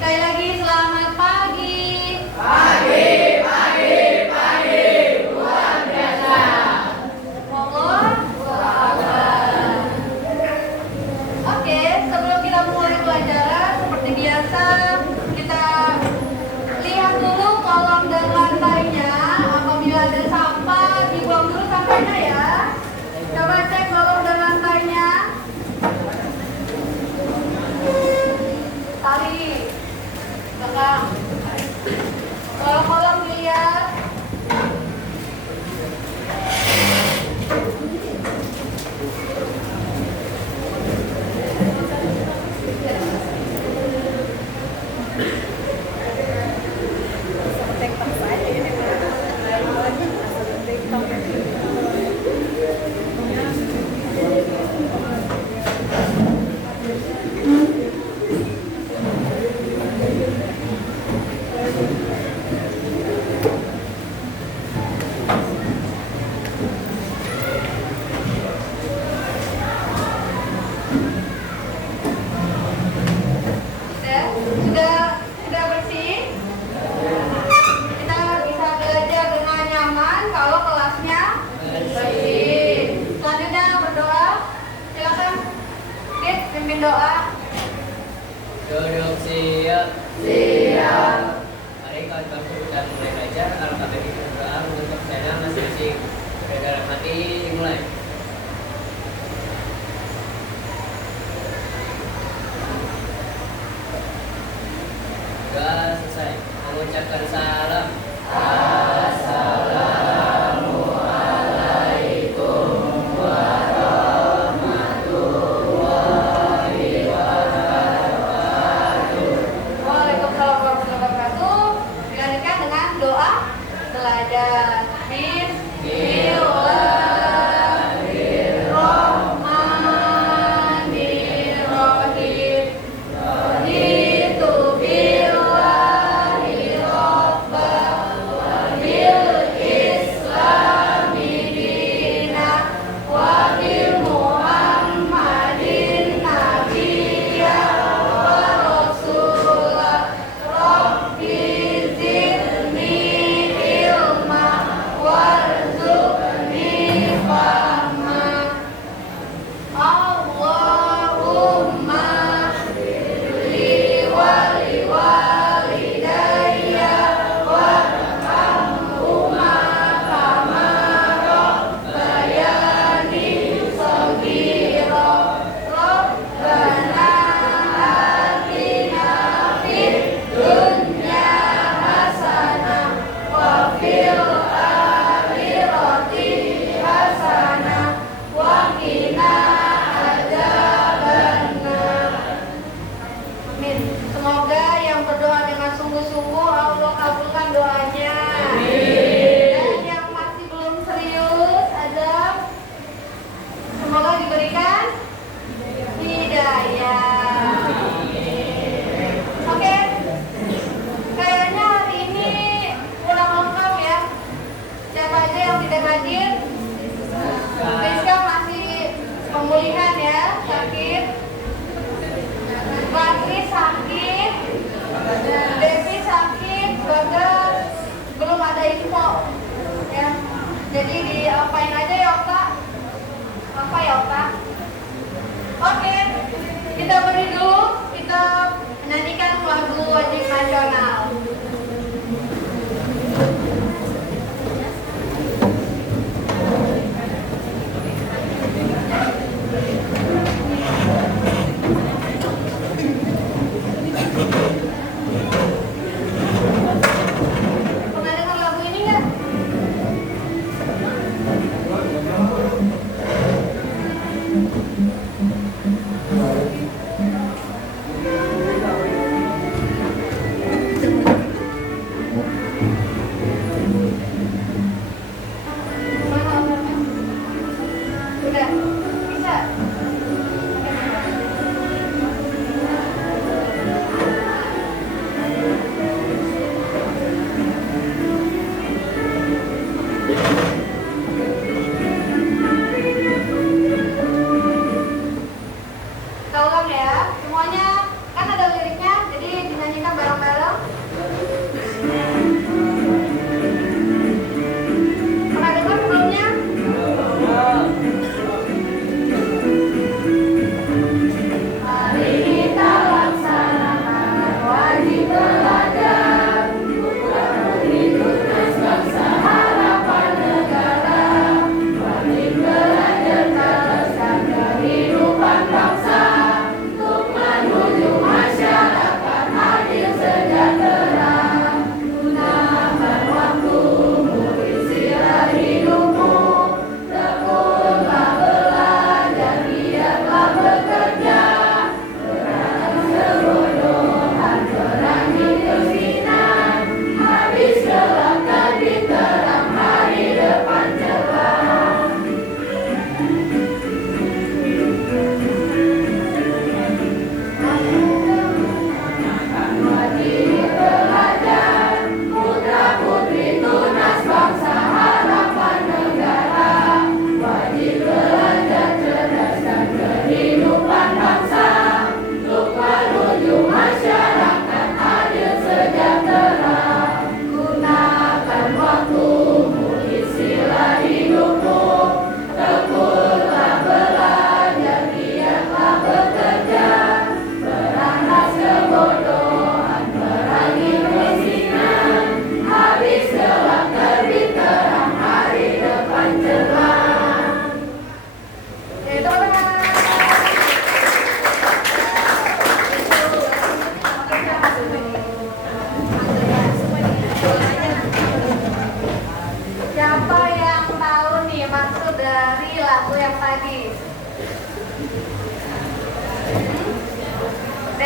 Sekali lagi selamat pagi. Pagi, luar biasa. Monggo. Oke, sebelum kita mulai pelajaran, seperti biasa kita lihat dulu kolom dan lantainya. Apabila ada sampah, dibuang dulu sampahnya ya. Coba cek kolom dan lantainya. Tarik belakang. Kalau kolom dilihat. Sudah bersih. Kita bisa belajar dengan nyaman kalau kelasnya bersih. Selanjutnya berdoa. Silakan, Dit, pimpin doa. Duduk siap. Mari kawan bangku dan mulai belajar Al-Fatihah kita berdoa untuk channel masing-masing. Dalam hati dimulai. Sudah selesai. Mengucapkan salam. Waalaikumsalam warahmatullahi wabarakatuh. Dilanjutkan dengan doa teladan. Bismillahirrahmanirrahim. Raditu billahi rabban wa bil islami dinan wa bi Muhammadin nabiyyan wa rasulan. Rabbi zidni ilma warzuqni fahma. Allahumma li walidayya warhamhuma kama rabbayani shaghira. Rabbana atina fid dunya hasanah wa fil akhirati hasanah wa qina adzabannar. Amin. Semoga yang berdoa dengan sungguh-sungguh Allah kabulkan doanya. Dan yang masih belum serius, Adam, semoga diberikan hidayah. Oke, kayaknya hari ini kurang lengkap ya. Siapa aja yang tidak hadir? Rizka masih pemulihan ya, sakit. Bakri sakit, Devi sakit, Bagas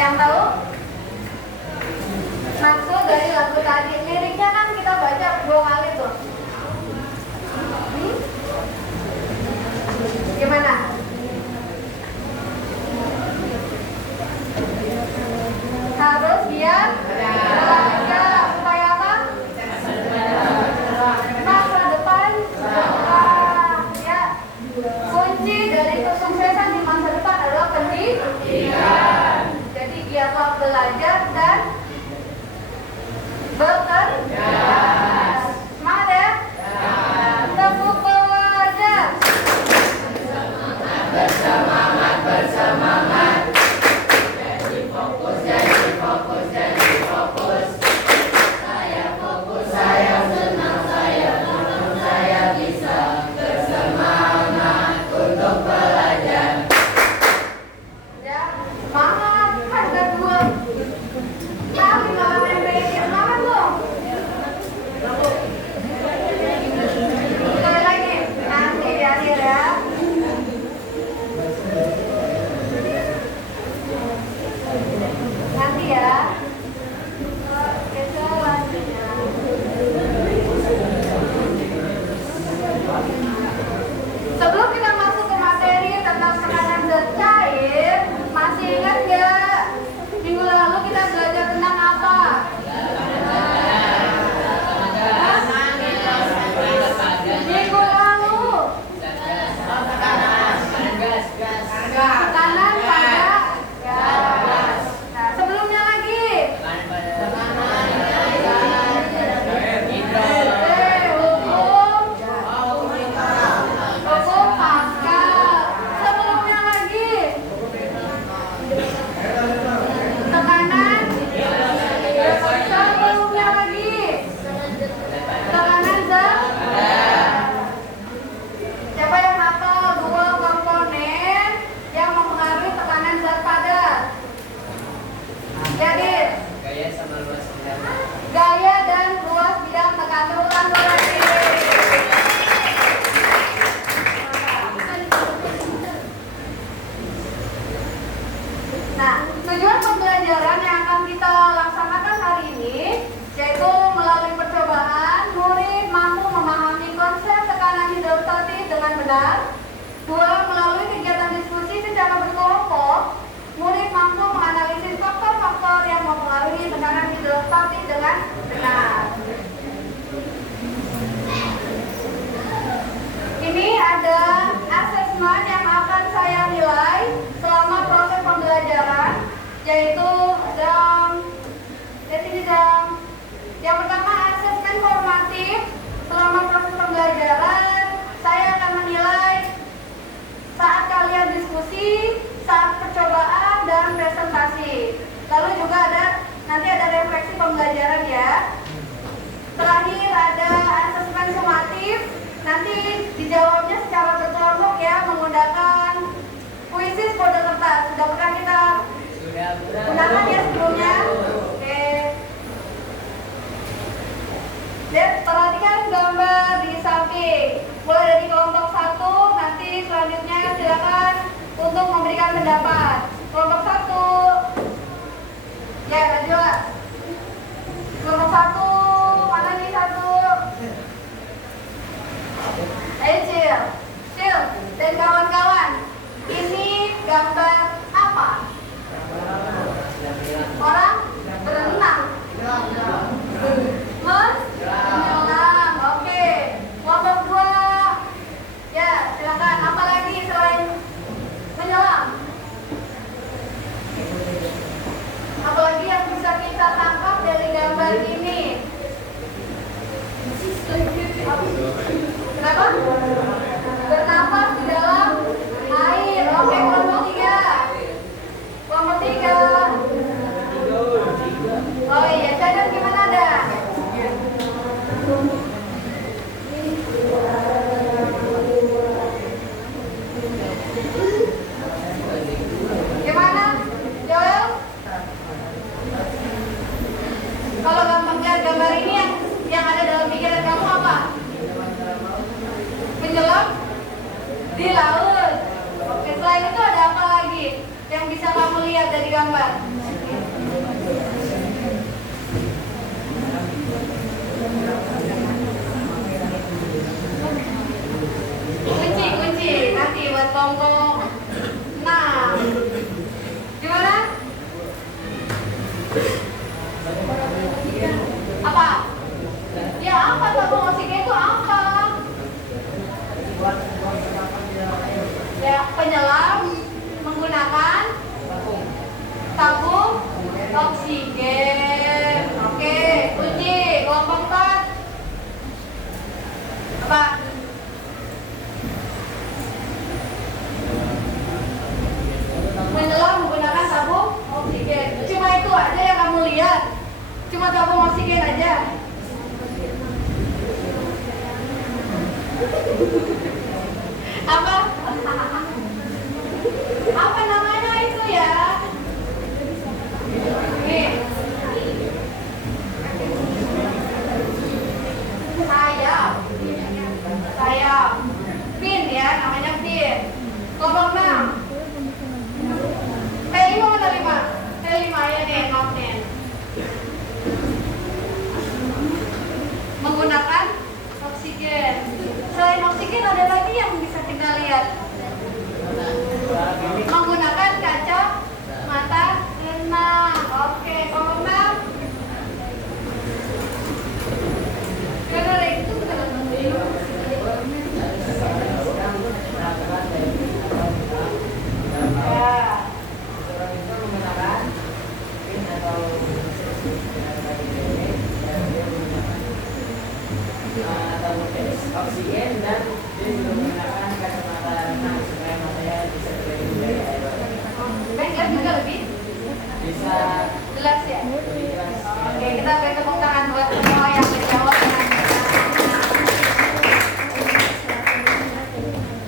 yang tahu maksud dari lagu tadi? Liriknya kan kita baca 2 kali tuh. Gimana? Harus biar belajar supaya apa? Masa depan ya. Kunci dari kesuksesan di masa depan adalah pendidikan. Jadi giatlah belajar dan bekerja. Semangat ya. Tepuk pelajar. Bersemangat, bersemangat. Jadi fokus, jadi fokus, jadi fokus. Saya fokus, saya senang, saya senang, saya bisa bersemangat untuk belajar. Ya, semangat. Kan udah 2 kali malah main semangat dong. Sekali lagi, nanti di akhir ya. Nanti ya. Oke, selanjutnya. Sebelum kita masuk ke materi tentang tekanan zat cair, masih ingat nggak minggu lalu kita belajar tentang apa? Minggu lalu tekanan pada gas. Nah, sebelumnya lagi. Hukum Pascal. Sebelumnya lagi. Tekanan. Sebelumnya lagi. Tekanan zat. Siapa yang hafal 2 komponen yang mempengaruhi tekanan zat padat? Jadi Gaya sama luas bidang. gaya dan luas bidang tekanan ulang lagi. Nah, tujuan pembelajaran yang akan kita laksanakan hari ini yaitu melalui percobaan, murid mampu memahami konsep tekanan hidrostatik dengan benar. 2. Melalui kegiatan diskusi secara berkelompok, murid mampu menganalisis faktor-faktor yang mempengaruhi tekanan hidrostatik dengan benar. Ini ada asesmen yang akan saya nilai selama proses pembelajaran, yaitu yang pertama asesmen formatif. Selama proses pembelajaran, saya akan menilai saat kalian diskusi, saat percobaan dan presentasi. Lalu juga nanti ada refleksi pembelajaran ya. Terakhir ada asesmen sumatif. Nanti dijawabnya secara berkelompok ya, menggunakan kuisis kode kertas. Sudah pernah kita gunakan ya sebelumnya? Oke. Lihat, perhatikan gambar di samping. Mulai dari kelompok 1, nanti selanjutnya silakan untuk memberikan pendapat. Kelompok 1. Ya, Najwa. Kelompok 1, mana nih 1? Ayo Cil dan kawan-kawan, ini gambar apa? Orang berenang. Menyelam. Oke. Kelompok 2. Ya, silakan. Apa lagi selain menyelam? Apalagi yang bisa kita tangkap dari gambar ini? Kenapa? Bernapas di dalam air. Oke, kelompok 3. Kelompok 3. Oh iya, cadar gimana ada? Gimana? Joel? Kalau gambar ini yang ada dalam pikiran kamu apa? Menyelam di laut. Oke, selain itu ada apa lagi yang bisa kamu lihat dari gambar? Apa? Ya apa tabung oksigen itu apa? Ya penyelam menggunakan tabung oksigen. Oke, uji kelompok 4. Apa? Menyelam menggunakan tabung oksigen. Cuma itu aja yang kamu lihat. Cuma tabung oksigen aja. Apa? Apa namanya itu ya? Nih. Sayap. Fin ya, namanya fin. Kelompok 6. T5 mana 5? T5 ya nih, notnya. Menggunakan oksigen. Selain oksigen ada lagi yang bisa kita lihat. Menggunakan kaca mata renang. Oke, kelompok 6. Karena itu kita oksigen dan dia juga menggunakan kacamata renang supaya matanya bisa terlindung dari air. jelas juga lebih Bisa jelas ya. lebih jelas. Oke, kita beri tepuk tangan buat semua yang menjawab dengan benar.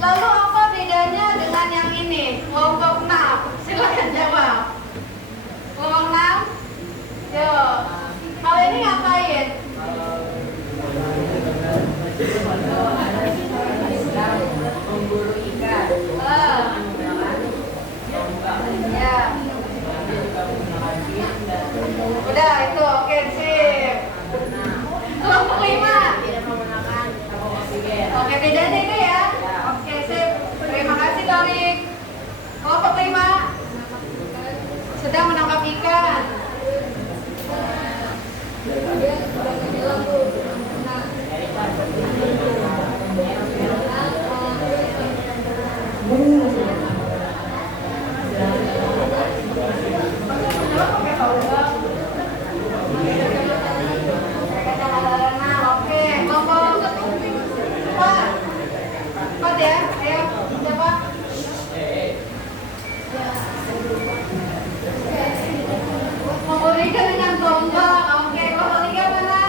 Lalu apa bedanya dengan yang ini? Kelompok 6. Silakan jawab. Kelompok 6. Yuk. Kalau ini ngapain? Sedang memburu ikan. Menggunakan tombak. Ya. Dia juga menggunakan fin dan Udah itu, oke sip. Kelompok 5. tidak menggunakan tabung oksigen. Oke, bedanya itu ya. Oke, sip. Terima kasih, Torik. Kelompok 5 sedang menangkap ikan. Oke, kelompok 4. 4 ya, ayo siapa? Memberikan dengan tombak. Oke, kelompok 3 mana?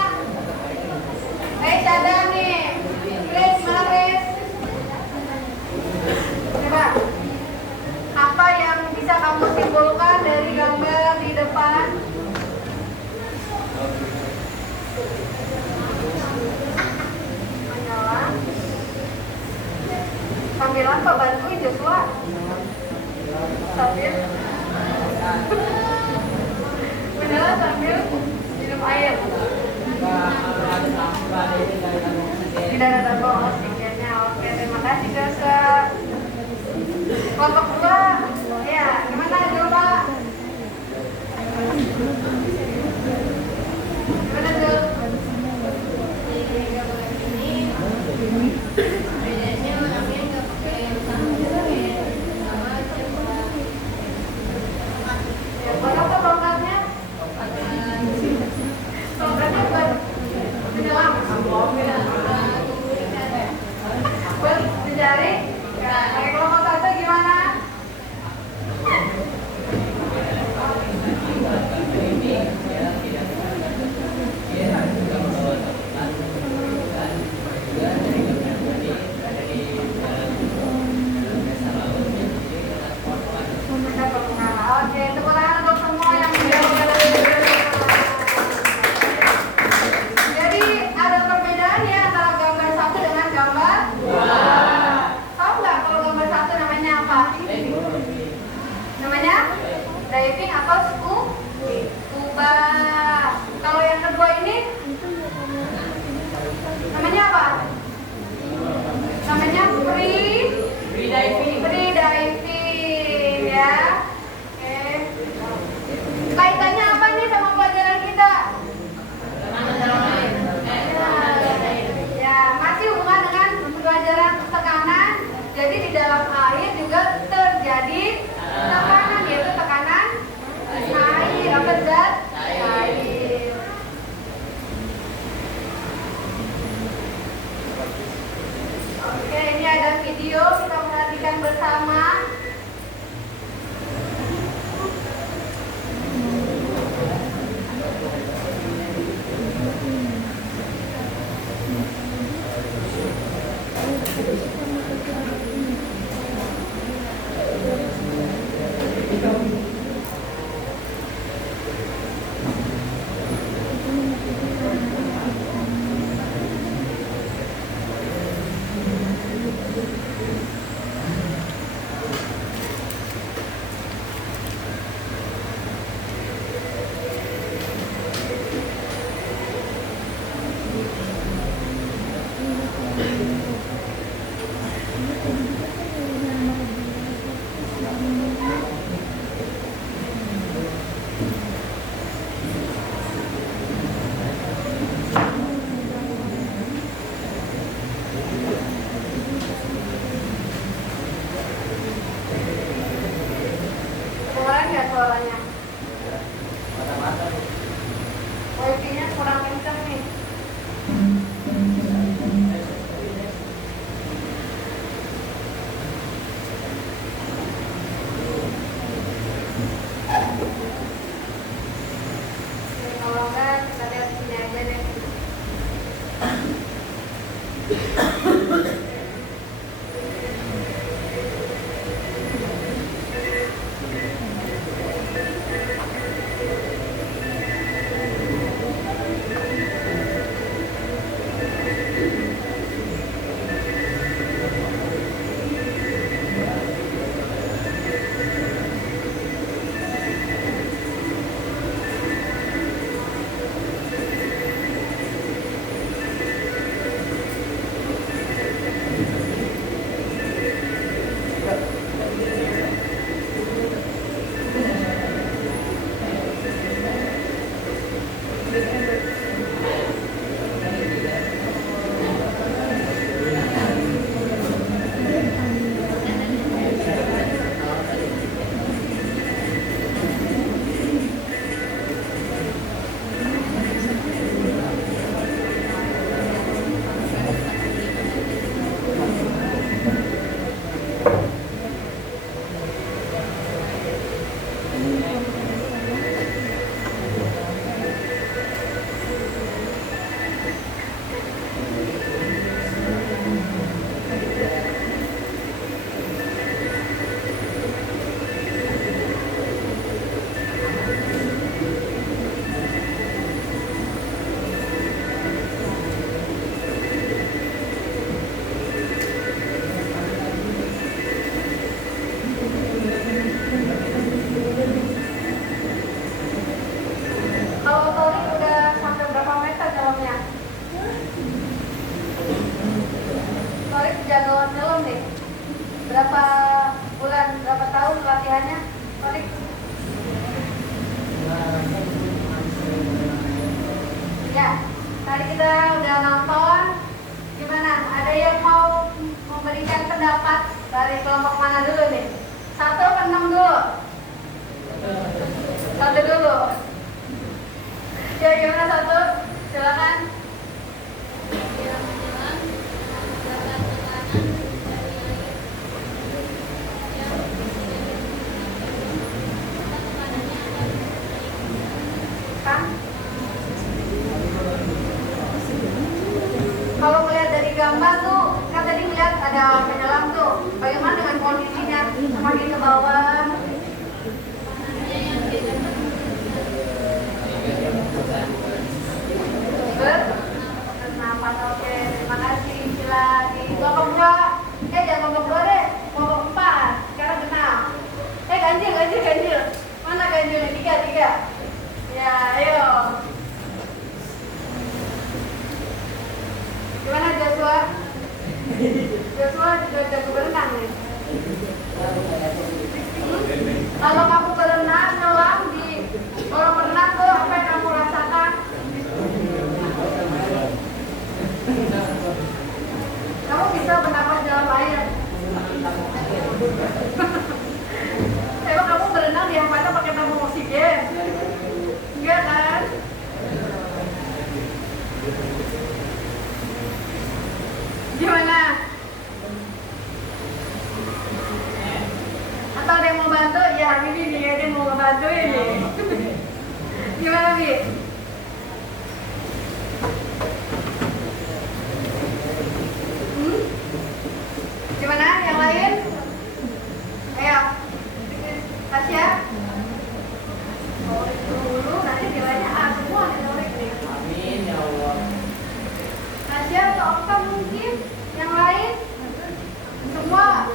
Cadang nih. Chris, mana Chris? Coba. Apa yang bisa kamu simpulkan dari gambar di depan? Menyala. Sambil apa? Bantuin Joshua. Sambil menyala sambil minum air. Tidak ada tabung oksigennya. Oke, terima kasih Joshua. Kelompok 2, ya gimana coba? Gimana tuh? Ini gambar ini bedanya orangnya nggak pakai sama coba. Ya, buat apa tongkatnya? Tongkatnya buat menyelam. Buat mencari. Oke, kelompok 1 gimana? tadi kita udah nonton. Gimana? Ada yang mau memberikan pendapat dari kelompok mana dulu nih? 1 ke 6 dulu? 1 dulu. Ya gimana 1? Silakan. Kalau melihat dari gambar tuh, kan tadi melihat ada penyelam tuh. Bagaimana dengan kondisinya? Semakin ke bawah. Bernapas, oke. Terima kasih. Sila di kelompok 2. Jangan kelompok 2 deh. Kelompok 4. Sekarang genap. Ganjil. Mana ganjil? 3. Ya, ayo. Gimana Joshua? Joshua juga jago berenang ya? Kalau kamu berenang, nyelam di kolam renang tuh apa yang kamu rasakan? Kamu bisa bernapas dalam air. Emang kamu berenang di yang mana pakai tabung oksigen? Enggak kan? Gimana? Atau ada yang mau bantu? Ya, ini nih, ada yang mau ngebantuin nih. Gimana, Bi? Gimana? Yang lain? Ayo. Tasya? Norik dulu, nanti nilainya A semua nih Norik nih. Amin ya Allah. Tasya atau apa mungkin? Yang lain? Semua?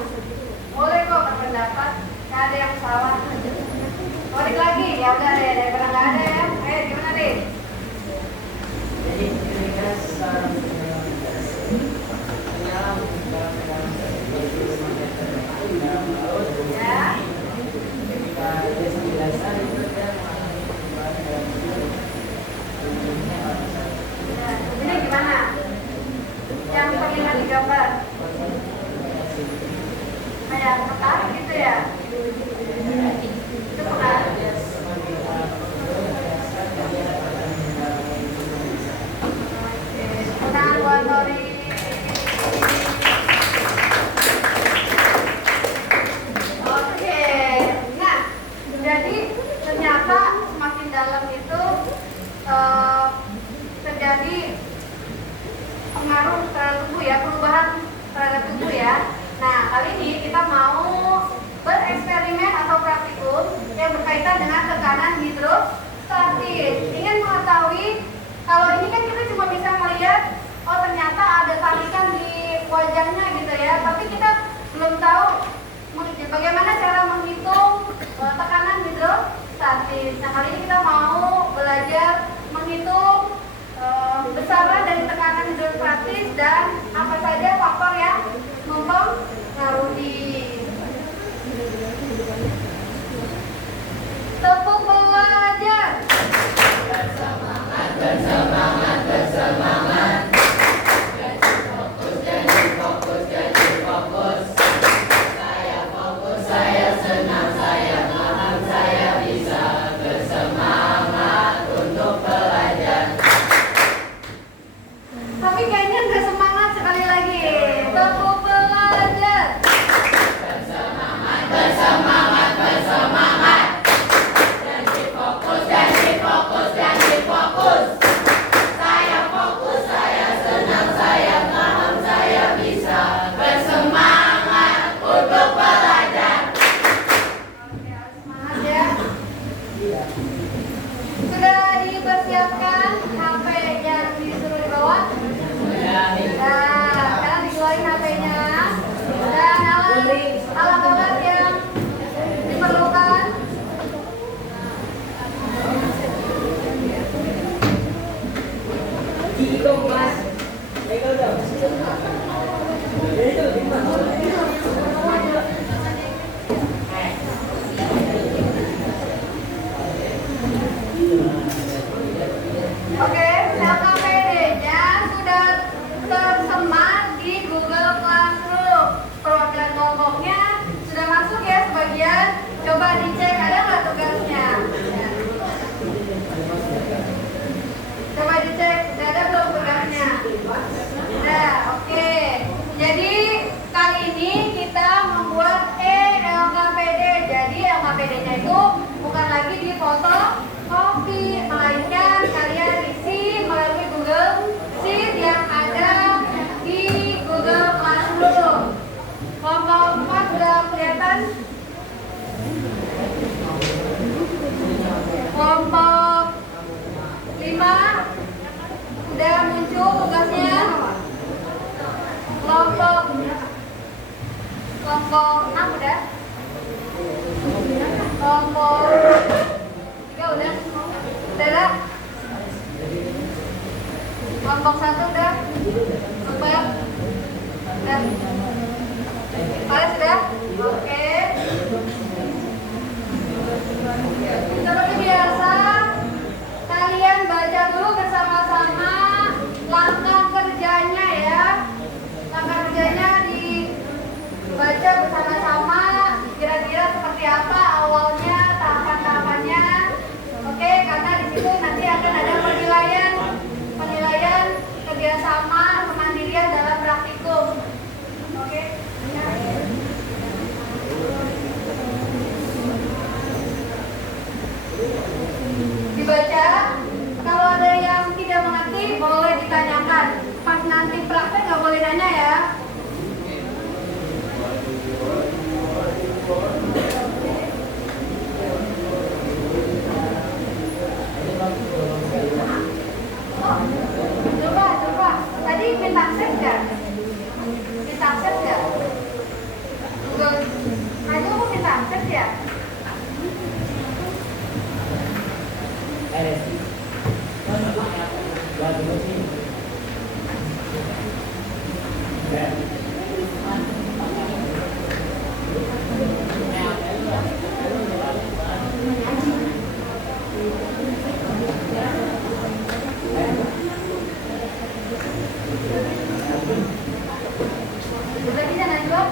Boleh kok berpendapat, nggak ada yang salah. Norik lagi? Ya udah deh, daripada nggak ada ya. Ayo, gimana deh? Jadi ketika seorang penyelam dalam kedalaman 25 meter dalam laut, Ya. ketika dia penjelasan itu dia mengalami perubahan dalam tubuh. Ya, ini gimana? Yang pengen digambar? Kayak tertarik gitu ya? Itu bukan? Oke, buat Nori. Oke, nah, jadi ternyata semakin dalam itu terjadi pengaruh terhadap tubuh ya, perubahan terhadap tubuh ya. Nah, kali ini kita mau bereksperimen atau praktikum yang berkaitan dengan tekanan hidrostatis. Ingin mengetahui, kalau ini kan kita cuma bisa melihat, oh ternyata ada tarikan di wajahnya gitu ya, tapi kita belum tahu bagaimana cara menghitung tekanan hidrostatis. Nah, kali ini kita mau belajar menghitung besaran dari tekanan hidrostatis dan apa saja faktor yang mempengaruhi. Tepuk belajar. Bersemangat. Janji fokus. Saya fokus, saya senang, saya paham, saya bisa. Bersemangat untuk belajar. Tapi kayaknya nggak semangat sekali lagi. Tepuk belajar. Bersemangat. Janji fokus. Saya fokus, saya senang, saya paham, saya bisa. Bersemangat untuk belajar. Oke, harus semangat ya. Sudah dipersiapkan HP yang disuruh dibawa? Nah, sekarang dikeluarin HP-nya dan alat-alat yang diperlukan. Mas, legal dong. Itu gimana? Oke, sel KPD. Kelompok 6 udah? Kelompok 3 udah? Udah? Kelompok 1 udah? Kelompok udah? Kalian sudah? Oke. Seperti biasa, kalian baca dulu bersama-sama langkah kerjanya ya. Langkah kerjanya dibaca bersama-sama. Kira-kira seperti apa awalnya, tahapan-tahapannya. Oke, karena di situ nanti akan ada penilaian kerjasama kemandirian dalam praktikum. Oke. Dibaca. Kalau ada yang tidak mengerti boleh ditanyakan. Pas nanti praktek nggak boleh nanya ya. Coba. Tadi minta akses nggak? Minta akses nggak? Tadi aku minta akses ya? Udah bisa Najwa?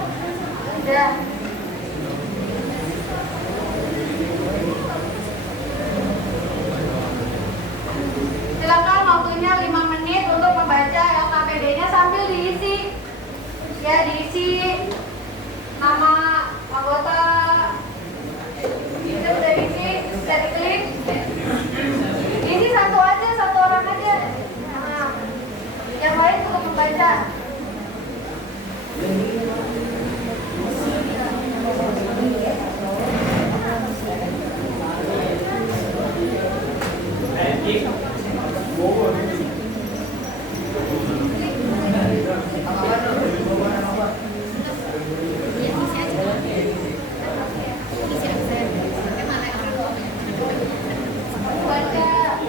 Udah. Silakan waktunya 5 menit untuk membaca LKPD-nya sambil diisi. Ya, diisi nama anggota. Itu udah diisi, bisa diklik. Isi satu aja, satu orang aja. Nah, yang lain untuk membaca.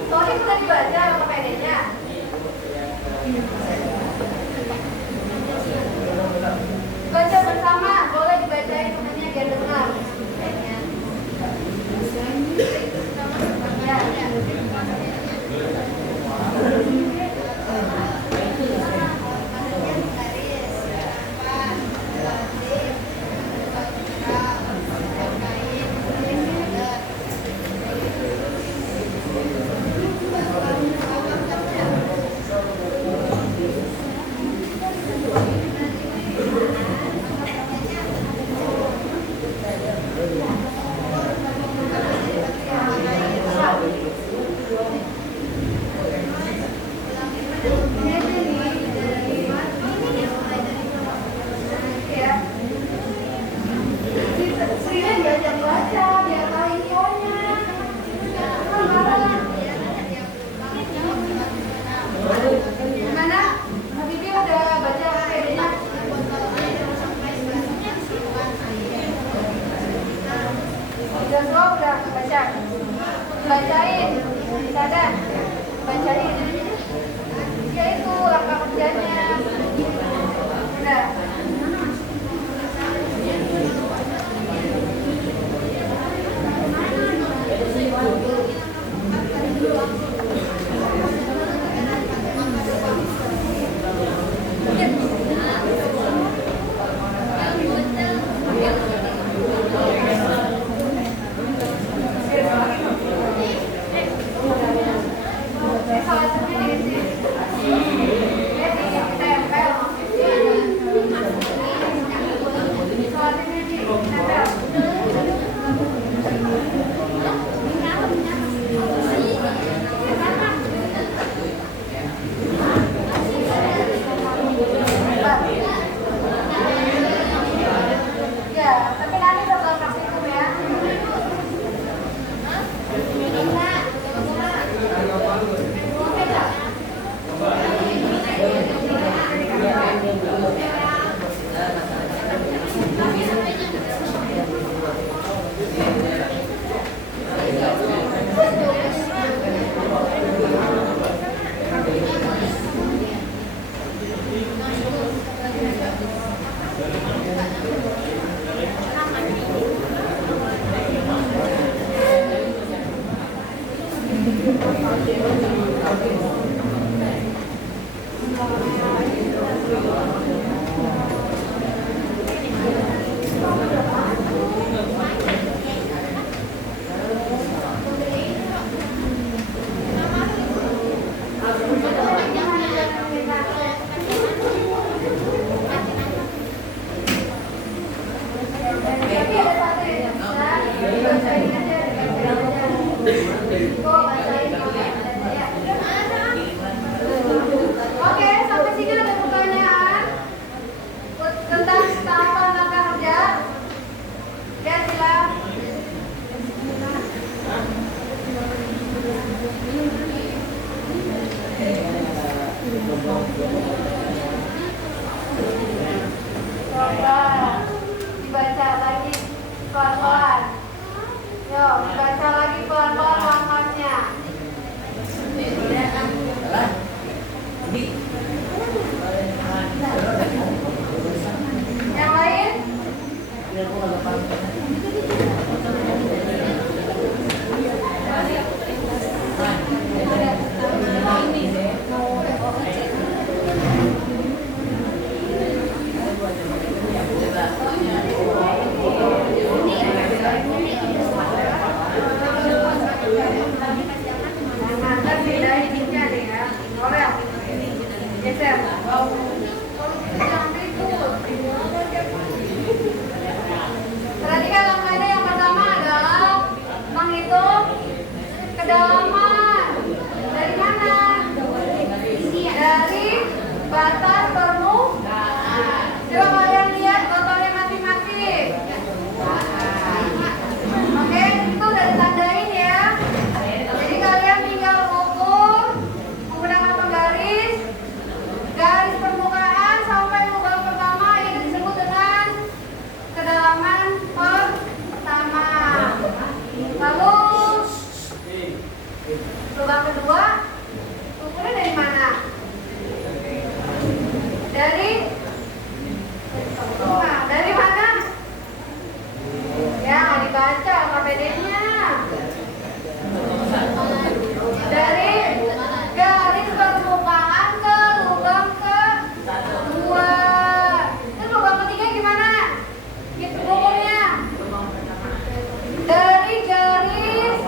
Soalnya sudah dibaca LKPD-nya. Baca bersama, boleh dibacain temennya biar dengar. Oke, sampai sini ada pertanyaan tentang tahapan langkah kerja. Ya, silakan. Coba dibaca lagi pelan-pelan. Yo, dibaca lagi pelan-pelan langkahnya. Yang lain? Nah, bedain ininya deh ya. Orel. Geser. Jangan ribut. Perhatikan langkahnya yang pertama adalah menghitung kedalaman. Dari mana? Dari batas permukaan. Coba kalian lihat botolnya masing-masing. Oke, itu udah ditandain ya. Jadi kalian tinggal ukur menggunakan penggaris garis permukaan sampai lubang pertama, ini disebut dengan kedalaman pertama. Lalu lubang kedua ukurnya dari mana? Dari mana? Ya, nggak dibaca KPD-nya. Dari garis permukaan ke lubang kedua. Terus lubang ketiga gimana? Ukurnya dari garis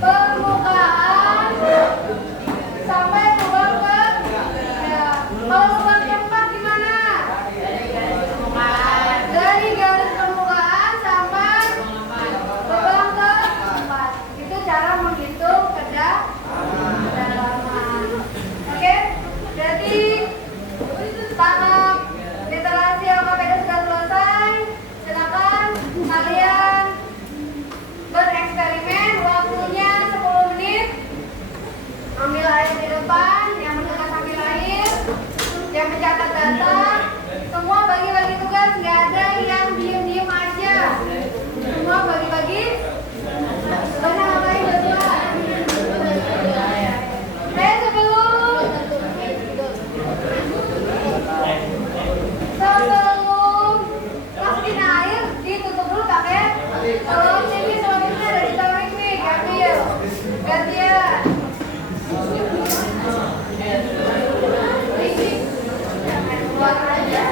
permukaan sampai lubang ketiga. Kalau lubang keempat gimana? Dari garis permukaan sampai lubang keempat. Itu cara menghitung kedalaman. Oke? Jadi tahap literasi LKPD sudah selesai. Silakan kalian bereksperimen. Waktunya 10 menit. Ambil air di depan, yang bertugas ambil air, yang mencatat data. Semua bagi-bagi tugas, nggak ada yang diem-diem aja. Semua bagi-bagi. Banyak ngapain berdua? Sebelum masukin air, ditutup dulu pakai selotip. Selotipnya ada di tarik nih, ambil. Gantian. Jangan keluar aja.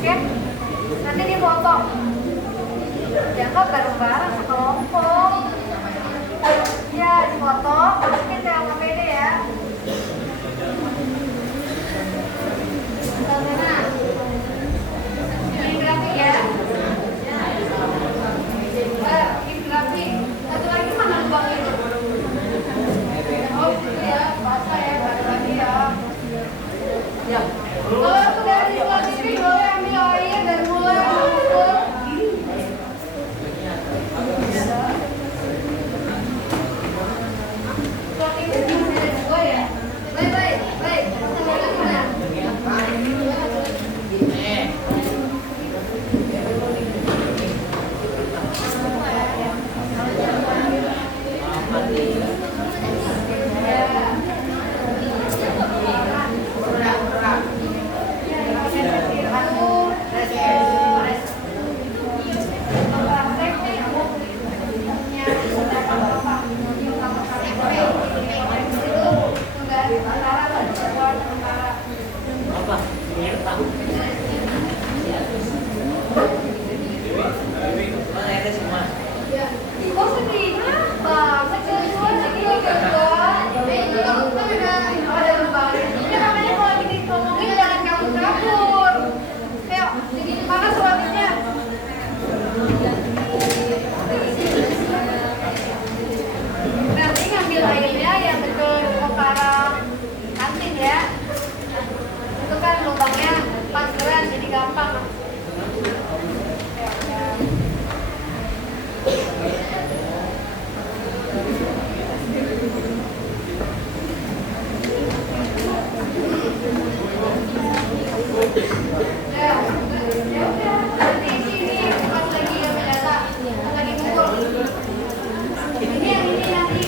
Oke? Nanti dipoto. Dianggap bareng-bareng sekelompok. Ya, dipoto. Masukin ke APD ya. Nah, ini grafik ya. Ini grafik. Satu lagi mana lubang itu? Oh, gitu ya. Basah ya, balik lagi ya. Ya. Kalau sudah di luar TV, boleh ambil air dan mulai mengukur. Kalau ini masih ada dua ya. Baik. Satu lagi mana? Apa? Ini tahu. Mana ada semua? Kok sedih? Kenapa? Kecil-kecilan segini kan? Ada lubangnya. Ya makanya kalau lagi ngomongin jangan kabur-kabur. Ayo, mana suratnya? Nanti ngambil airnya yang dekat ke arah kantin ya. Itu kan lubangnya pageran jadi gampang. Ya udah, nanti sini pas lagi data, pas lagi ngumpul. Ini yang ini nanti.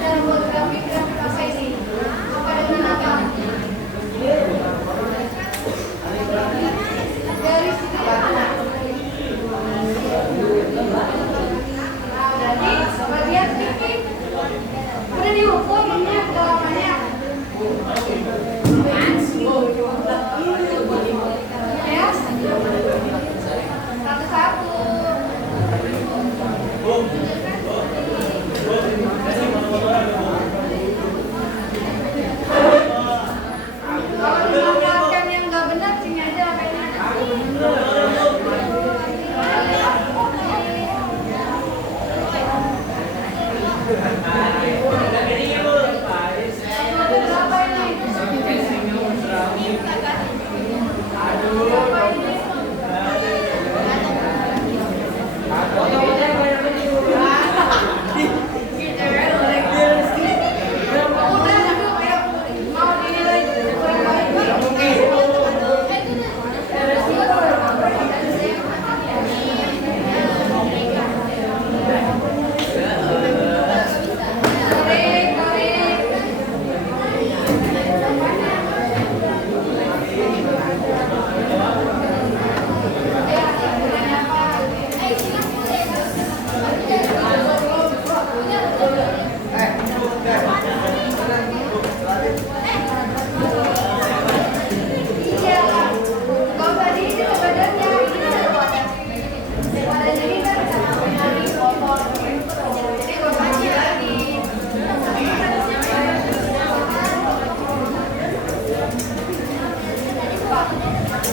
Cara buat grafik apa ini? Apa dengan apa? Dari sini mana? Nah, jadi bagian sini udah diukur ini kedalamannya. Ya, satu-satu. Kalau dimanfaatkan yang nggak benar, sini aja kayaknya. Berapa ini? Pak.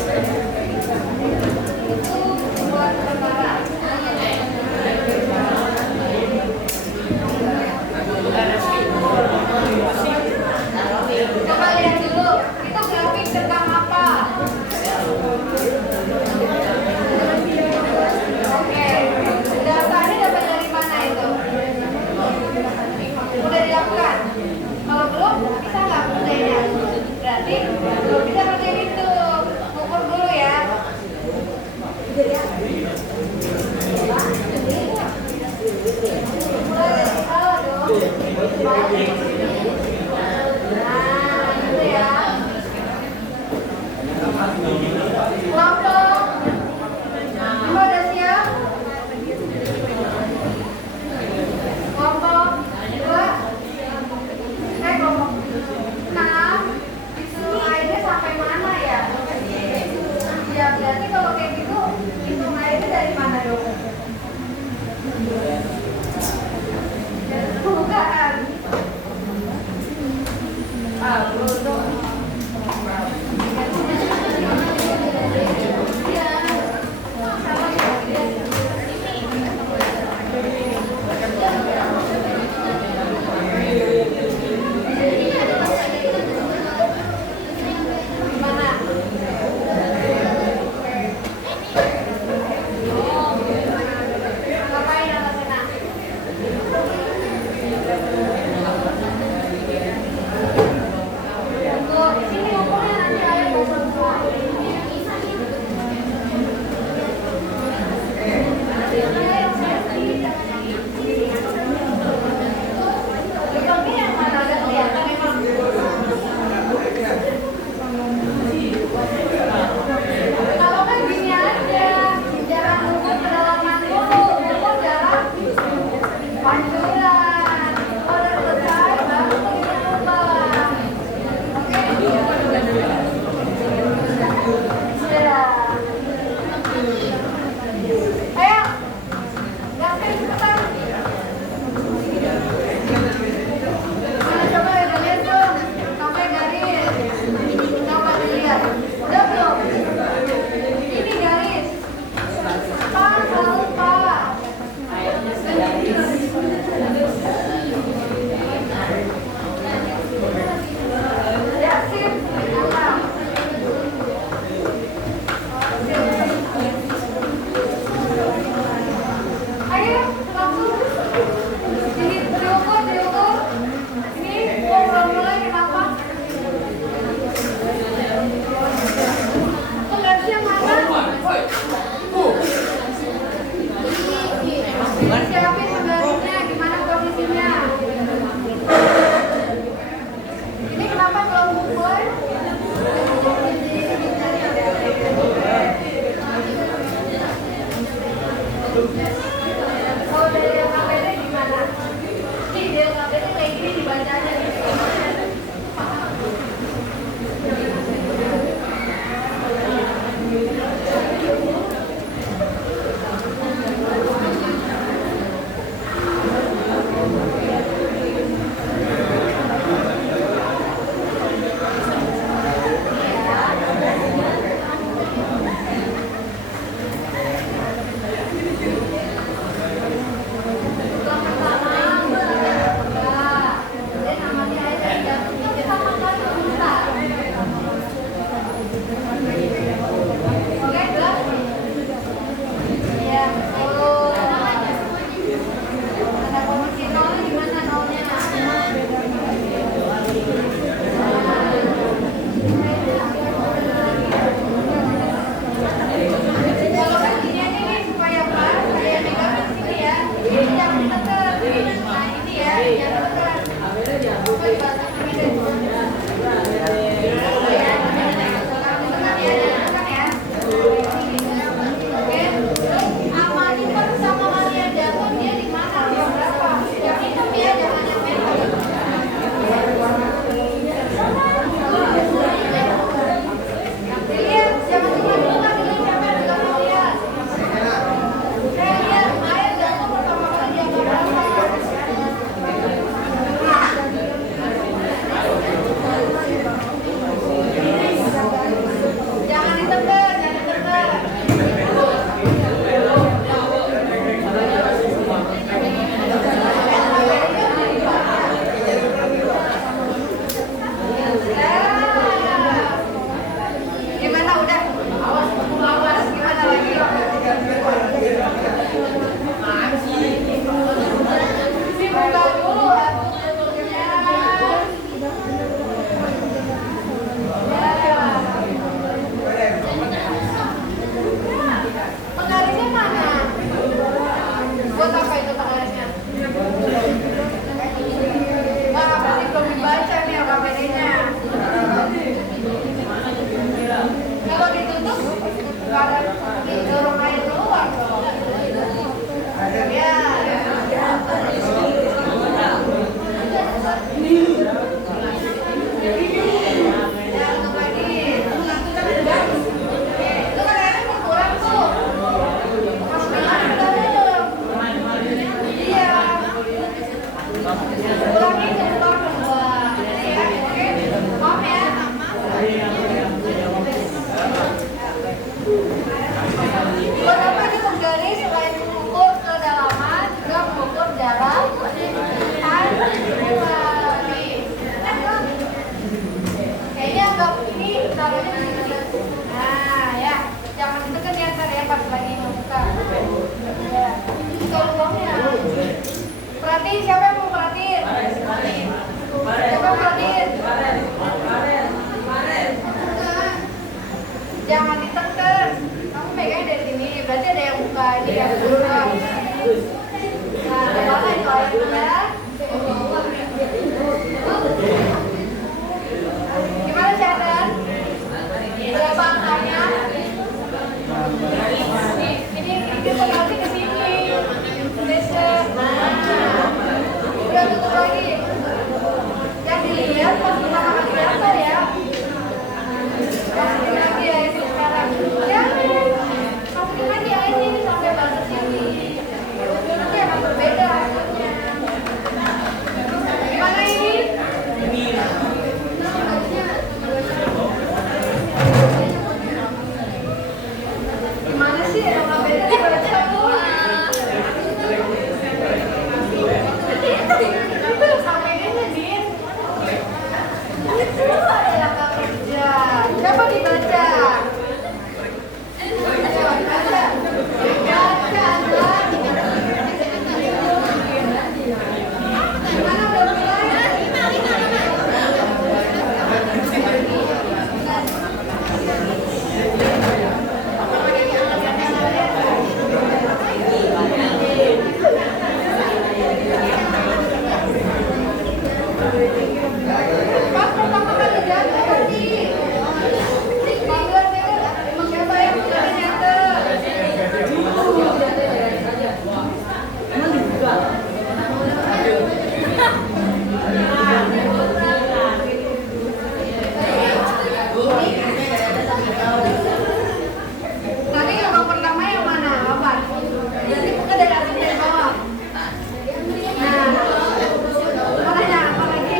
nggak ada dorong air keluar dong. Ya. Beberapa kategori selain mengukur kedalaman juga mengukur jarak kayaknya agak ini taruhnya begini. Nah ya, jangan deket ya ntar ya pas lagi membuka. Ya, itu lubangnya. Perhatiin siapa yang mau perhatiin? Siapa yang perhatiin? Jangan ditekan. Kamu pegangnya dari sini, berarti ada yang buka ini yang buka. Nah, kemana itu airnya? Gimana Sharon? Berapa angkanya? Ini berarti ke sini. Geser. Udah tutup lagi. Yang dilihat pas pertama kali apa ya? Masukin lagi ya itu sekarang. Ya, masukin lagi airnya ini sampai batas sini. Nanti akan berbeda hasilnya. Gimana ini? Gimana sih yang nggak beda dibaca Bu? Sampai ini Din. Itu adalah kak kerja. Coba dibaca. Coba dibaca. Baca adalah. Mana udah mulai? Pas pertama kali jatuh tadi. Panggil deh, siapa yang bisa nyetel? Tadi lubang pertama yang mana? Apa? Jadi buka dari atas dari bawah. Nah, mau nanya apa lagi?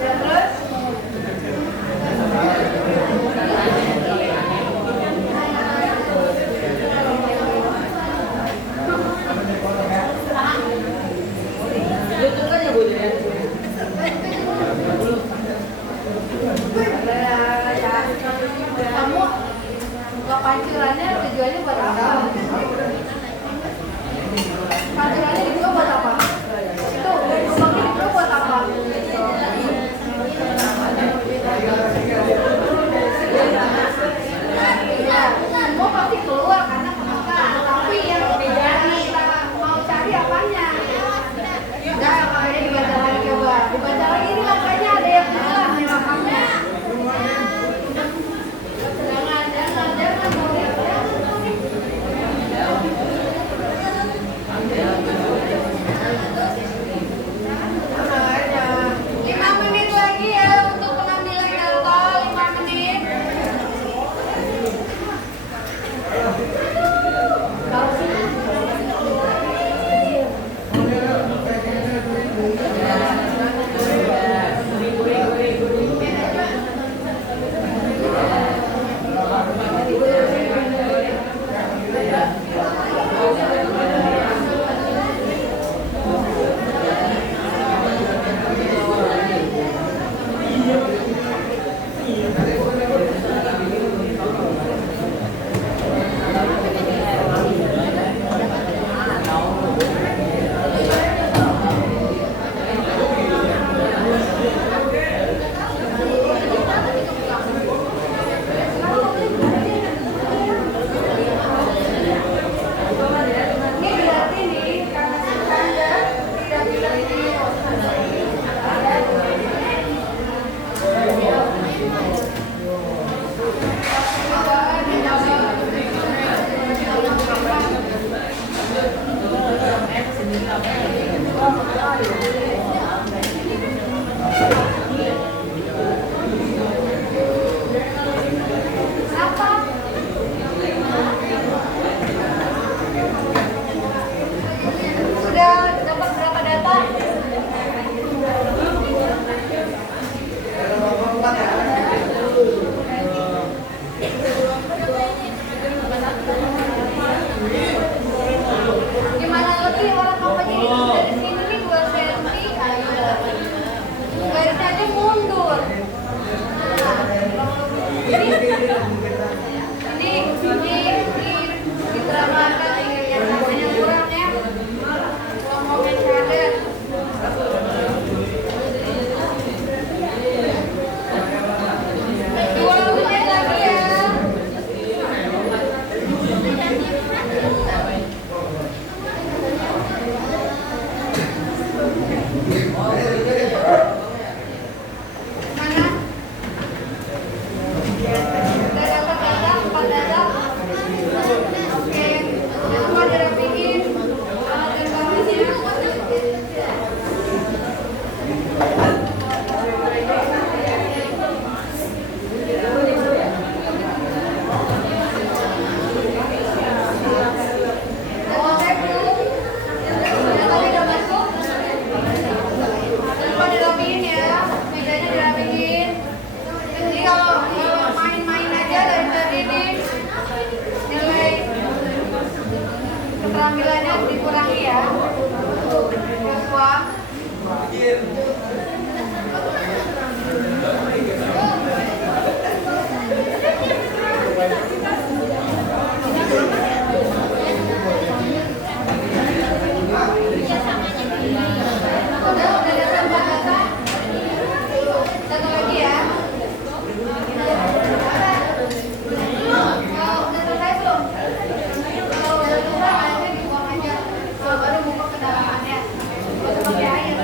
Ya, terus? Kamu pancurannya tujuannya buat apa? Pancurannya dibuka buat apa? Itu lubangnya dibuka buat apa? Ya, semua pasti keluar karena kebuka. Tapi yang kita mau cari apanya? Enggak, makanya dibaca lagi coba. Dibaca lagi ini makanya ada yang keluar nih makanya. Jangan. pengambilannya dikurangi ya. Joshua. Udah datang Pak Gasa? Satu lagi ya. Kalau udah selesai belum? Kalau udah selesai airnya dibuang aja. Baru buka kedalamannya. Gak usah pakai air.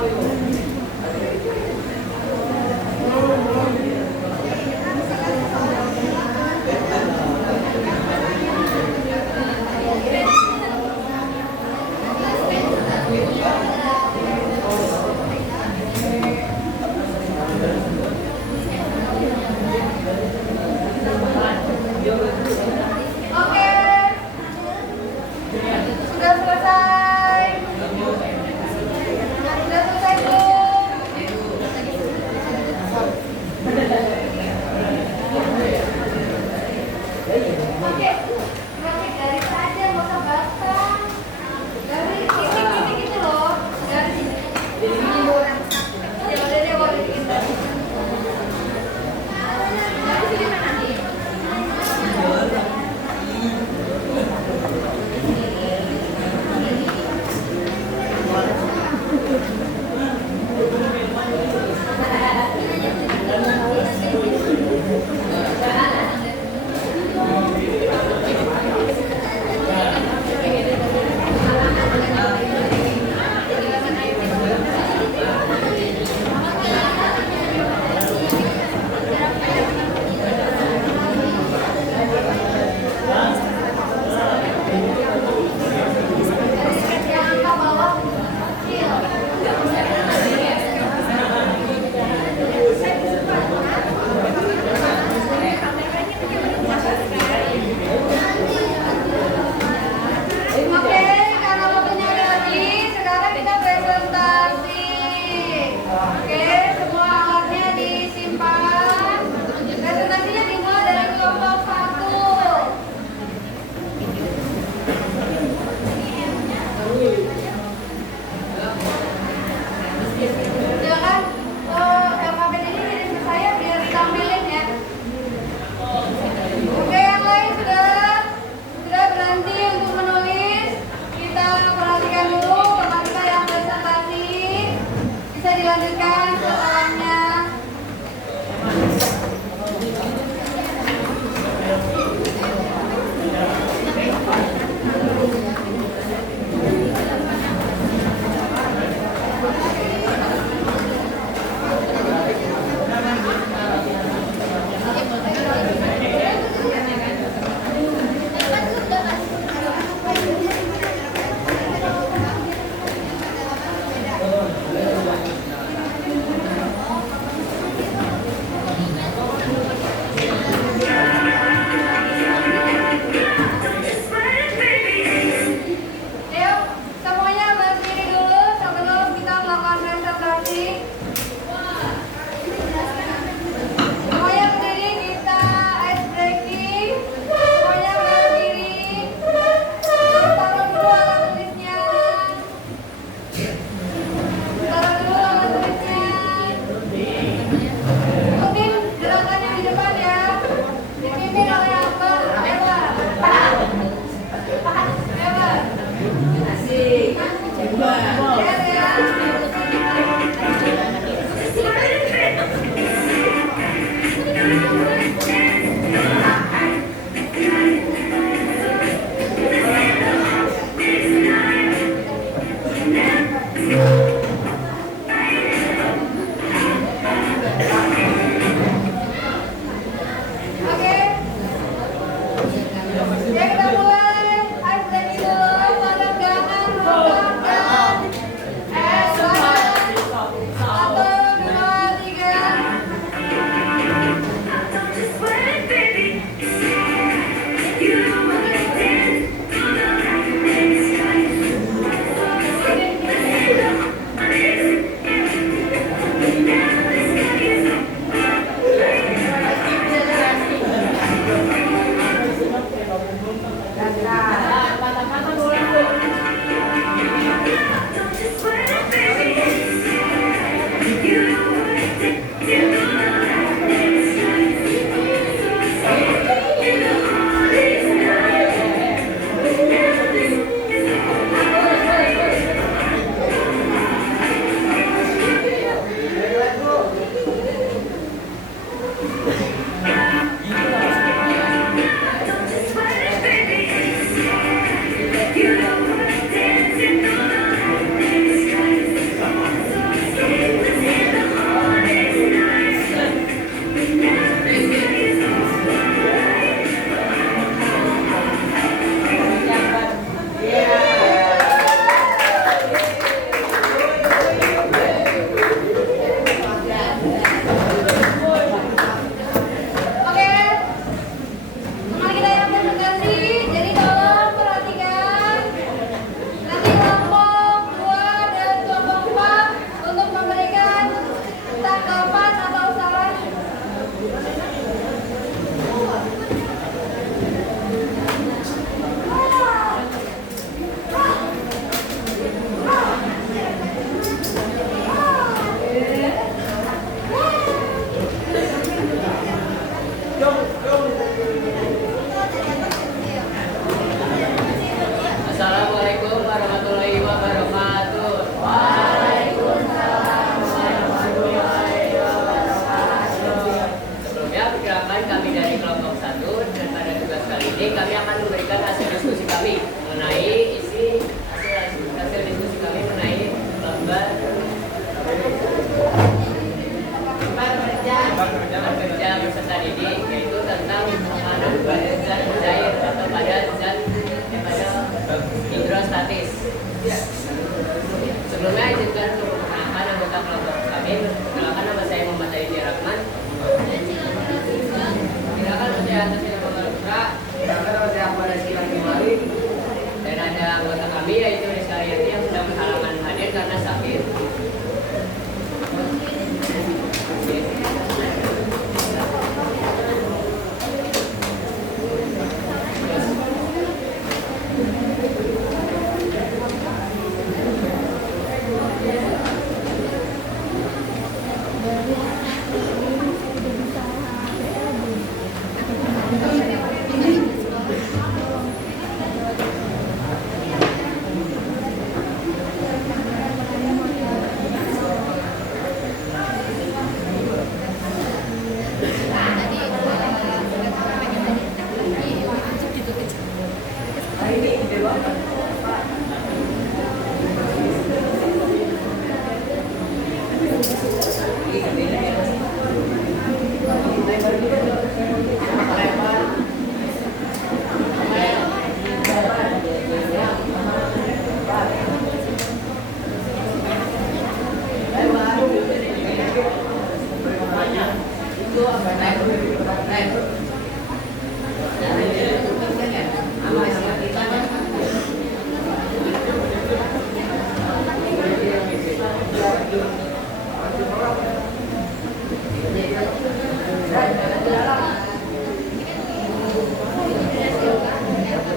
Oke, sudah selesai. Sudah selesai belum? Oke, grafik garis saja, nggak usah batang. Garis titik-titik itu loh, garis ini. Ya udah deh, boleh kita. Garis ini mana nih? Yang angka bawah kecil. Oke, karena waktunya ada habis, sekarang kita presentasi. Oke, semua alatnya disimpan. Presentasinya dimulai dari kelompok 1. Silakan LKPD ini kirim ke saya biar ditampilin ya. Oke, yang lain sudah berhenti untuk menulis. Kita perhatikan dulu teman kita yang presentasi. Bisa dilanjutkan setelahnya. Jadi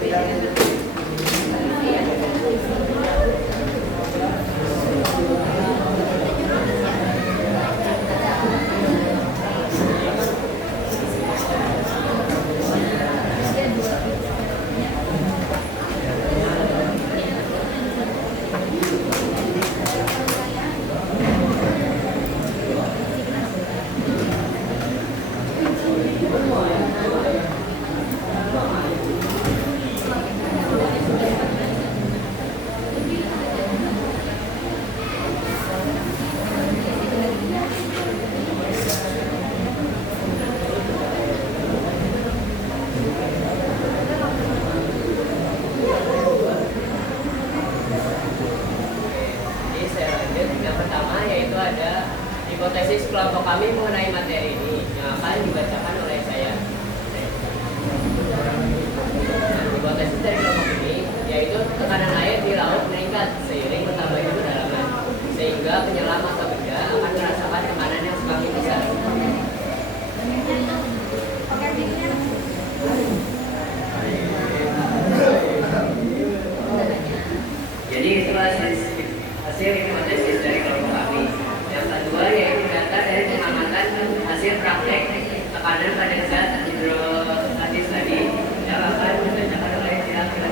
saya lanjut. Yang pertama yaitu ada hipotesis kelompok kami mengenai materi ini yang akan dibacakan oleh saya. Nah, hipotesis dari kelompok ini yaitu tekanan air di laut meningkat seiring bertambahnya kedalaman, sehingga penyelam atau benda akan merasakan tekanan yang semakin besar. Jadi itu hasil hipotesis dari kelompok kami. Yang kedua yaitu data dari pengamatan hasil praktek tekanan pada zat hidrostatis tadi yang akan dibacakan oleh pihak kelas.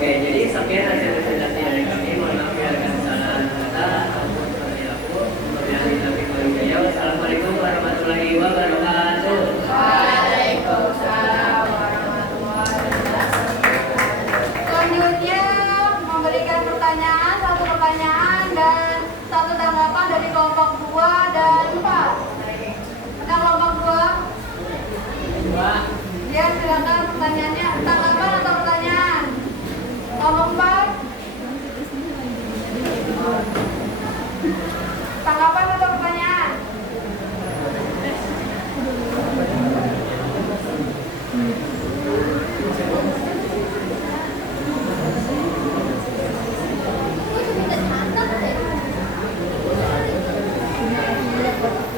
Oke, jadi sekian hasil presentasi dari kami. Mohon maaf bila ada kesalahan kata ataupun perilaku. Wassalamualaikum warahmatullahi wabarakatuh. Waalaikumsalam warahmatullahi wabarakatuh. Selanjutnya memberikan pertanyaan, satu pertanyaan dan satu tanggapan dari kelompok 2 dan 4. Ada kelompok 2? Ya, silakan pertanyaannya. Tanggapan atau pertanyaan? Kelompok 4? Tanggapan atau pertanyaan?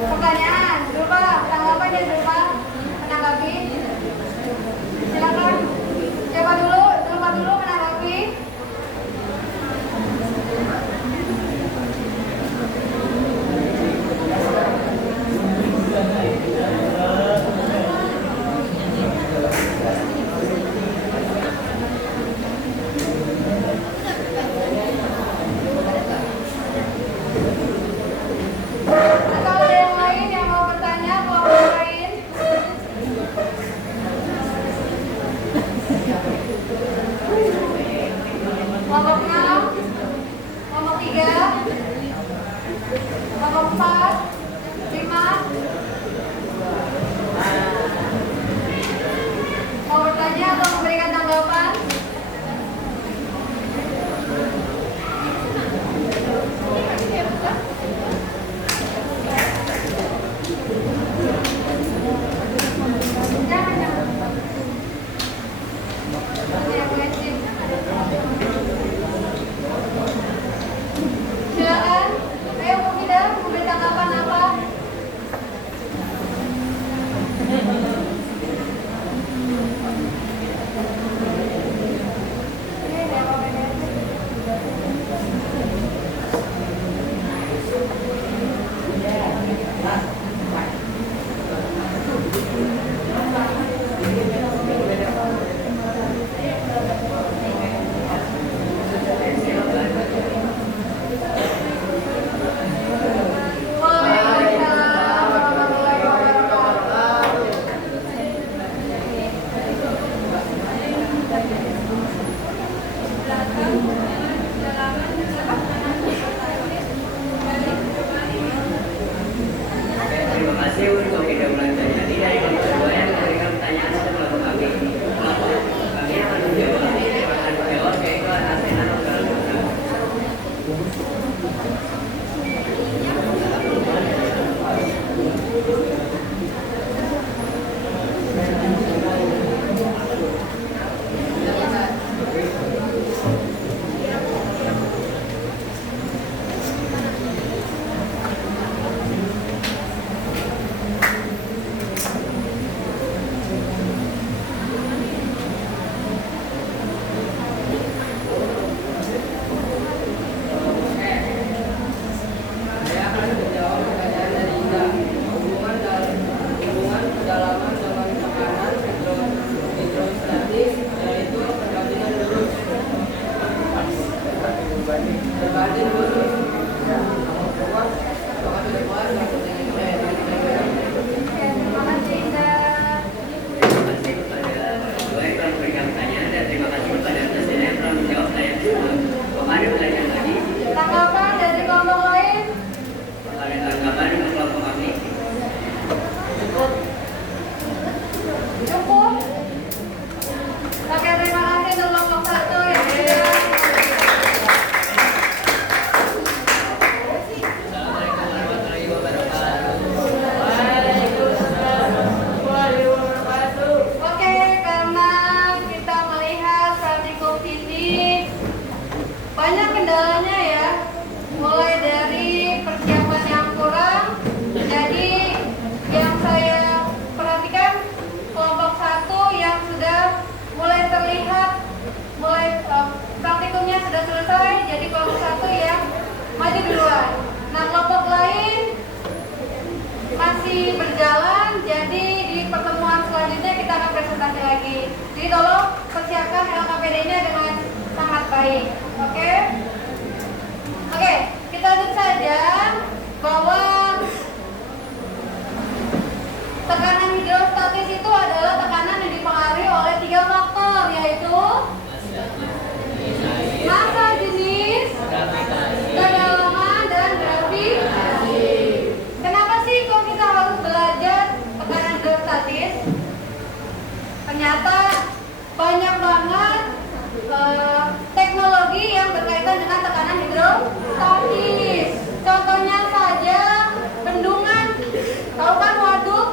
Pertanyaan, Zulfa, tanggapannya Zulfa, menanggapi? Silakan. Siapa dulu? Zulfa dulu menanggapi. Jadi tolong persiapkan LKPD-nya dengan sangat baik. Oke? Oke, kita lihat saja bahwa tekanan hidrostatis itu adalah tekanan yang dipengaruhi oleh 3 faktor, yaitu massa, jenis, kedalaman, dan gravitasi. Kenapa sih kok kita harus belajar tekanan hidrostatis? Ternyata banyak banget teknologi yang berkaitan dengan tekanan hidrostatis. Contohnya saja bendungan. Tahu kan waduk?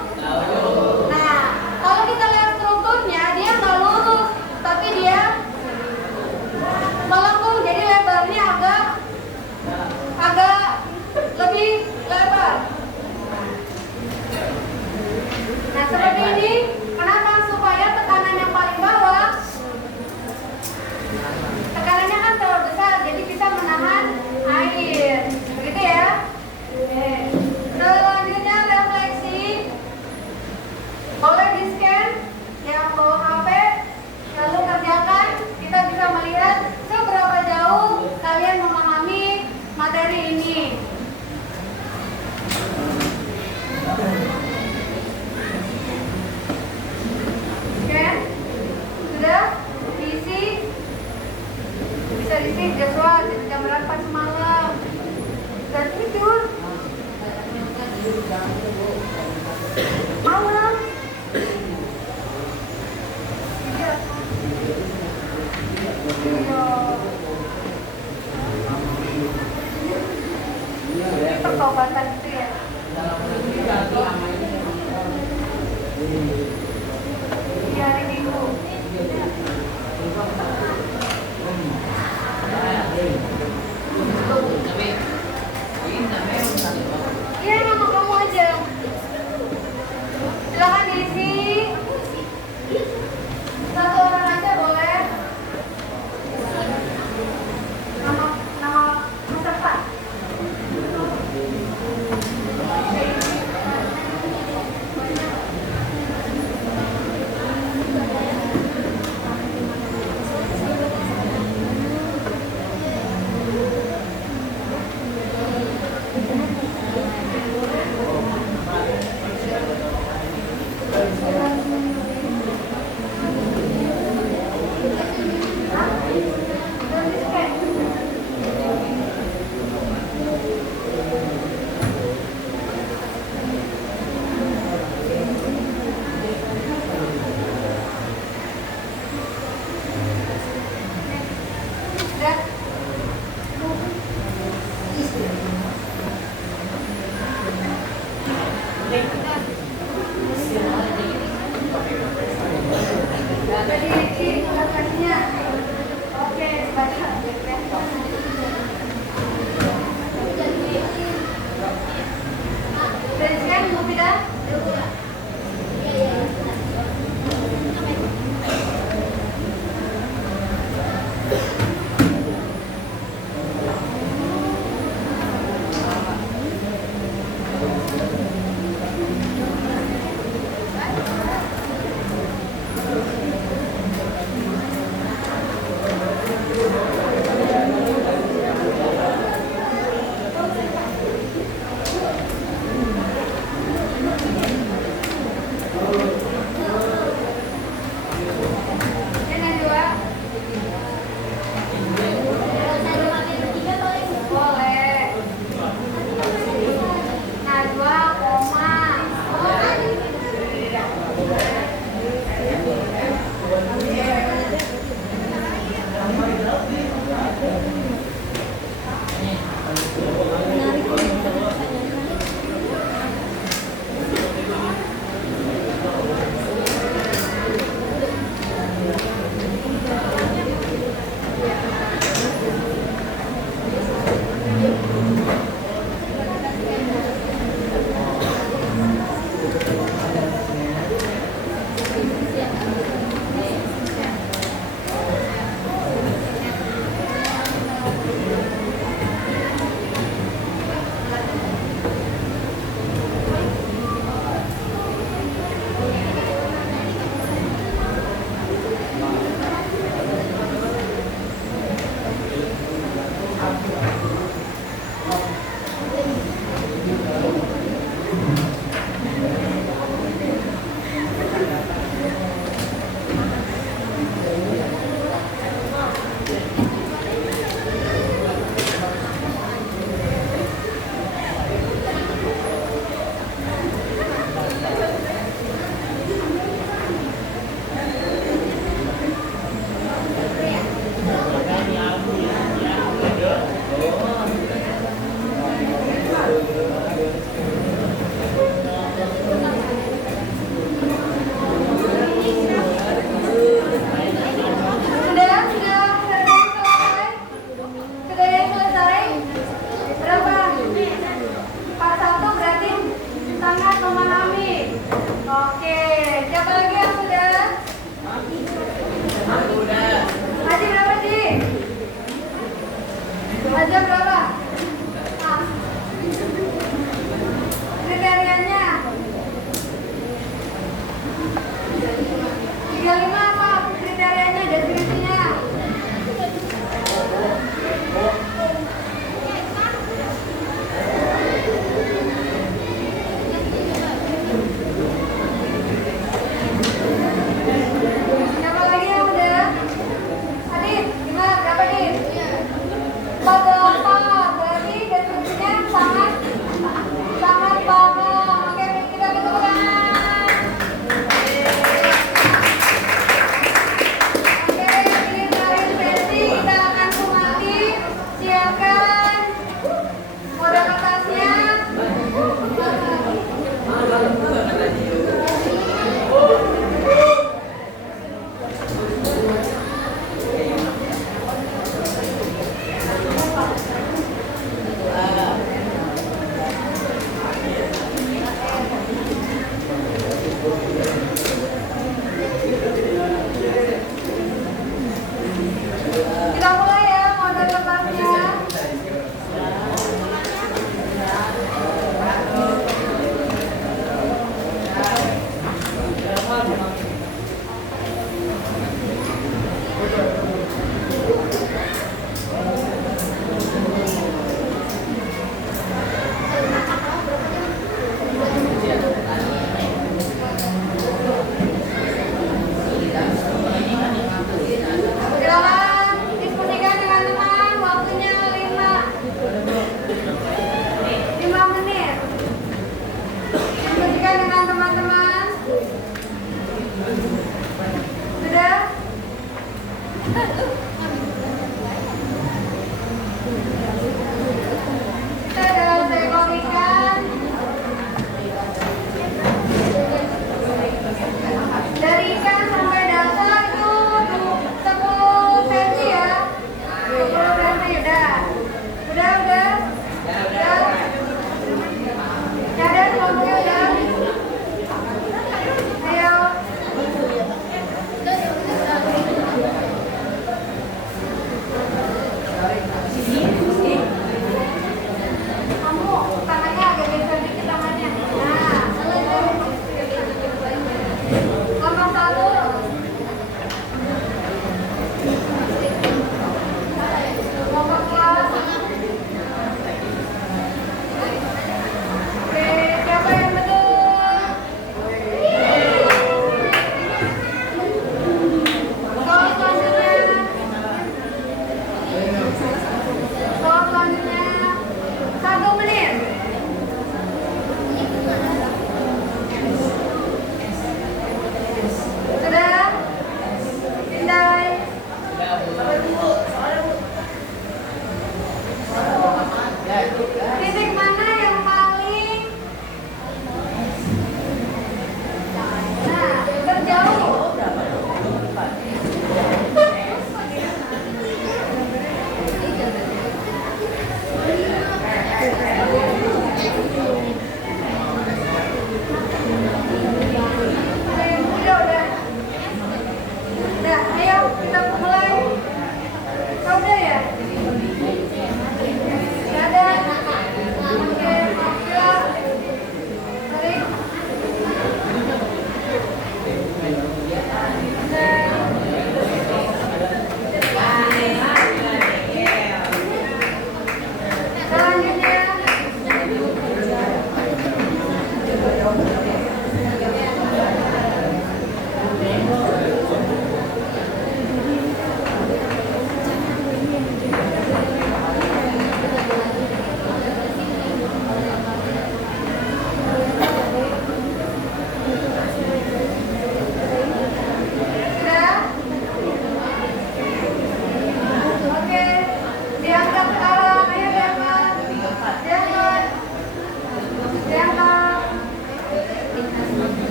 Nah, kalau kita lihat strukturnya, dia nggak lurus, tapi dia melengkung, jadi lebarnya agak lebih lebar. Nah, seperti ini. Kenapa? Supaya tekanan yang paling bawah, tekanannya kan terlalu besar, jadi bisa menahan air. Begitu ya? Selanjutnya refleksi. Boleh di-scan yang bawa HP, lalu kerjakan. Kita bisa melihat seberapa jauh kalian memahami materi ini. Scan? Sudah? Diisi? Bisa diisi, Joshua, jam berapa semalam? Dan tidur? Malam? Iya. Ini pertobatan itu ya? Di hari Minggu. Iya, nama kamu aja. Silakan diisi. Satu orang aja boleh. Nama peserta.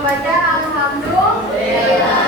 membaca Alhamdulillah.